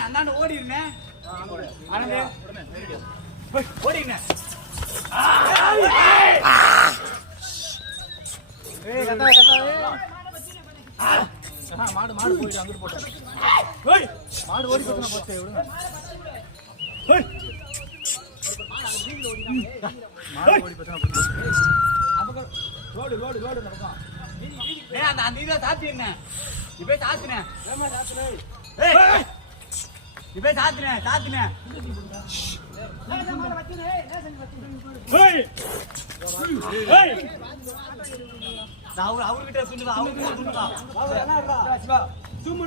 அந்தாண்ட ஓடிருந்தேன் ஓடிருந்தேன் மாடு மாடு போயிட்டு அங்கிட்டு போட்டேன் மாடு ஓடி போட்டு போச்சு விடுங்க மாடு ஓடி போச்சு ரோடு ரோடு ரோடு நடக்கும் அந்த அந்த இதை சாத்தினேன் இப்ப சாத்தினேன் இப்ப சாத்தினேன் சாத்தினேன் அவர்கிட்ட சொல்லுதா அவர்கிட்ட சொல்லுதா சும்மா